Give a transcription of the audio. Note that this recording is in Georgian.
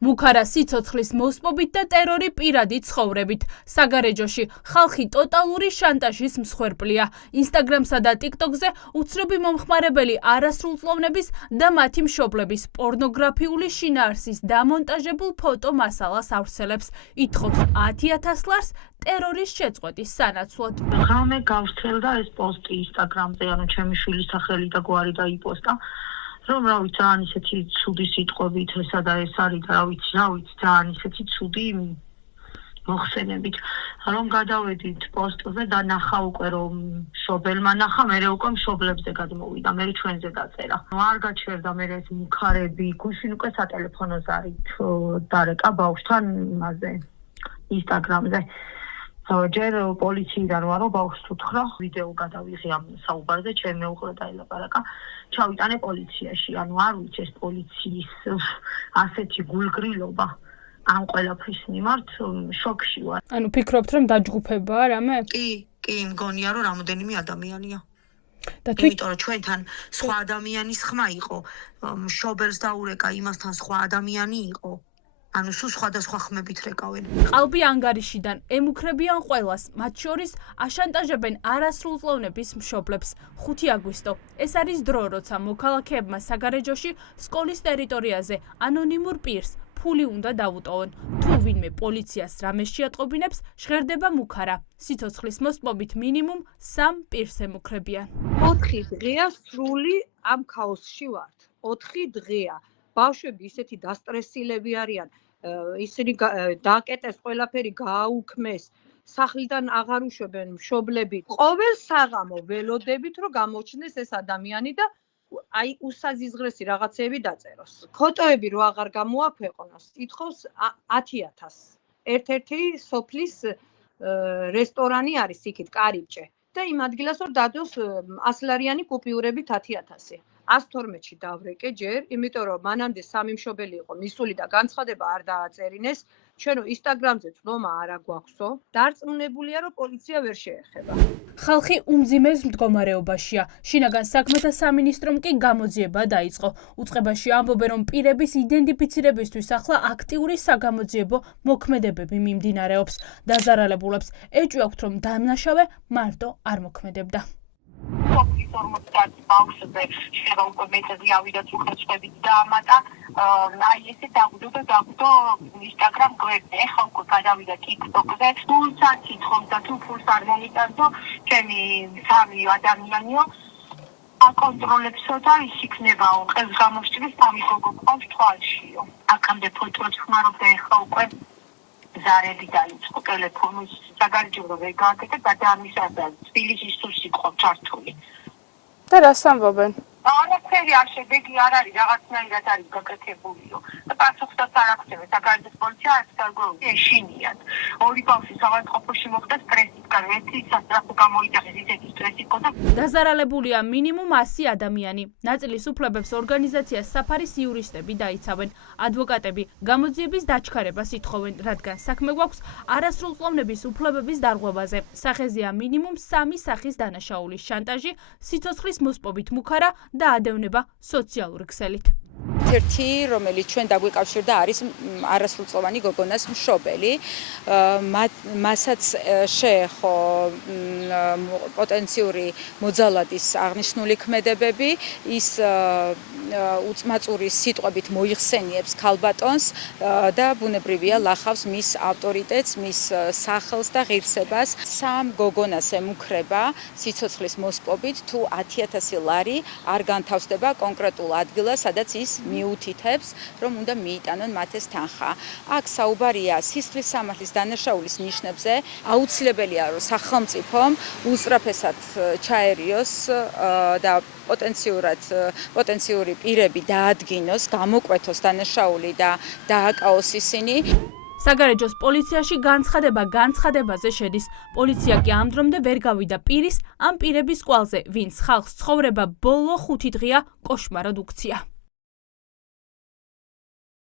მუქარა სიცოცხლის მოსპობით და ტერორი პირადი ცხოვრებით. საგარეჯოში ხალხი ტოტალური შანტაჟის მსხვერპლია. ინსტაგრამსა და ტიკტოკზე უცნობი მომხმარებელი არასრულწლოვნების და მათი მშობლების პორნოგრაფიული შინაარსის დამონტაჟებულ ფოტო მასალას ავრცელებს. ითხოვს 10,000 ლარს ტერორის შეწყვეტის სანაცვლოდ. ღამე გავსწრებდა ეს პოსტი ინსტაგრამზე, ანუ ჩემი შვილის სახელი და გვარი დაიპოსტა. რომ რა ვიცი, ძალიან ისეთი ცუდი სიტყვებით ესა და ეს არის და რა ვიცი, ძალიან ისეთი ცუდი მოხსენებით. რომ გადავედით პოსტზე და ნახა უკვე რომ მშობელმა ნახა, მე უკვე მშობლებზე გადმოვიდა, მე ჩვენზე დაწერა. არ გაჩერდა მე ეს მუქარები, გუშინ უკვე სატელეფონო ზარით დარეკა ბავშვთან იმაზე ინსტაგრამზე. ჯერ პოლიციიდან ვარო ბავშვს უთხრა, ვიდეო გადავიღე ამ საუბარზე, ჩემი მეუღლე დაელაპარაკა, ჩავიტანე პოლიციაში, ანუ არ ვიცი ეს პოლიციის ასეთი გულგრილობა ამ ყველაფრის მიმართ შოკში ვარ. ანუ ფიქრობთ რომ დაჯგუფებაა რამე? კი, მგონია რომ რამოდენიმე ადამიანია. იმიტომ რომ ჩვენთან სხვა ადამიანის ხმა იყო, მშობელს დაურეკა, იმასთან სხვა ადამიანი იყო. ანუ სულ სხვადასხვა ხმებით რეკავენ. ყალბი ანგარიშიდან ემუქრებიან ყველას, მათ შორის აშანტაჟებენ არასრულწლოვნების მშობლებს. 5 აგვისტო. ეს არის დრო, როცა მოქალაქეებმა საგარეჯოში სკოლის ტერიტორიაზე ანონიმურ პირს ფული უნდა დავუტოვონ. თუ ვინმე პოლიციას რამეს შეატყობინებს, ჟღერდება მუქარა. სიცოცხლის მოსპობით მინიმუმ 3 პირს ემუქრებიან. 4 დღეა სრული ამ ქაოსში ვართ. 4 დღეა. ბავშვები ისეთი დასტრესილები არიან, ისინი დააკეტეს ყველაფერი, გააუქმეს, სახლიდან აღარ უშვებენ მშობლები. ყოველ საღამო ველოდებით, რომ გამოჩნდეს ეს ადამიანი და აი უსაზიზღრესი რაღაცეები დაწეროს. ფოტოები რო აღარ გამოაქვეყნოს, ითხოვს 10,000. ერთ-ერთი სოფლის რესტორანი არის იქით, კარიბჭე. და იმ ადგილას რომ დადოს 100 ლარიანი კუპიურებით 10,000. 112-ში დავრეკე ჯერ, იმიტომ რომ მანამდე 3 მშობელი იყო მისული და განცხადება არ დააწერინეს. ჩვენო ინსტაგრამზე წვდომა არ აგვაქვსო. დარწმუნებულია რომ პოლიცია ვერ შეეხება. ხალხი უმძიმეს მდგომარეობაშია. შინაგან საქმეთა სამინისტრომ კი გამოძიება დაიწყო. უწყებაში ამბობენ რომ პირების იდენტიფიცირებისთვის ახლა აქტიური საგამოძიებო მოქმედებები მიმდინარეობს. დაზარალებულებს ეჭვი აქვთ რომ დამნაშავე მარტო არ მოქმედებდა. სოფლის 40 ბავშვზე შეიძლება უკვე მეტები ავიდათ უხეცებით დაამატა. აი ესე დაგვდო ინსტაგრამ გვერდზე, ეხლა უკვე გადავიდა TikTok-ზე. ფულსაც ითხოვს და თუ ფულს არ მომიტანო, ჩემი 3 ადამიანიო აკონტროლებსო და ის იქნებაო. ყელს გამოშტრის 3 გოგო ყავს თვალშიო. აქამდე ფოტოებს ხმარობდა, ეხლა უკვე ზარები დაიწყო ტელეფონის საგარეჯო ვერ გააკეთა და დაამისადა თბილისის სუსი ყო ჩართული. და რას ამბობენ? არაფერი არ შედეგი არ არის, რაღაცნაირად არის გაკეთებულიო. და პასუხსაც არ აქვს საგარეჯოს პოლიცია არ საგროვი ეშინიათ. 2 ბავშვი საავადმყოფოში მოხდა სტრესისგან, ერთი სასწრაფო გამოიძახეს, ისეთი სტრესი ჰქონდა. დაზარალებულია მინიმუმ 100 ადამიანი. ნაწილის უფლებებს ორგანიზაცია საფარის იურისტები დაიცავენ. ადვოკატები გამოძიების დაჩქარებას ითხოვენ, რადგან საქმე გვაქვს არასრულწლოვნების უფლებების დარღვევაზე. სახეზეა მინიმუმ 3 სახის დანაშაულის შანტაჟი, სიცოცხლის მოსპობით მუქარა და ადევნება სოციალური ქსელით. ერთი, რომელიც ჩვენ დაგვიკავშირდა, არის არასრულწლოვანი გოგონას მშობელი. მასაც შეეხო პოტენციური მოძალადის აღნიშნული ქმედებები, ის უწმაწური სიტყვებით მოიხსენიებს ქალბატონს და ბუნებრივია ლახავს მის ავტორიტეტს, მის სახელს და ღირსებას. 3 გოგონას ემუქრება სიცოცხლის მოსპობით, თუ 10,000 ლარი არ განთავსდება კონკრეტულ ადგილას, სადაც ის მიუთითებს, რომ უნდა მიიტანონ მათ ეს თანხა. აქ საუბარია სისხლის სამართლის დანაშაულის ნიშნებზე. აუცილებელია, რომ სახელმწიფომ უსწრაფესად ჩაერიოს და პოტენციური პირები დაადგინოს, გამოკვეთოს დანაშაული და დააკავოს ისინი. საგარეჯოს პოლიციაში განცხადებაზე შედის. პოლიცია კი ამ დრომდე ვერ გავიდა პირის ამ პირების კვალზე, ვინც ხალხს ცხოვრება ბოლო 5 დღეა კოშმარად უქცია.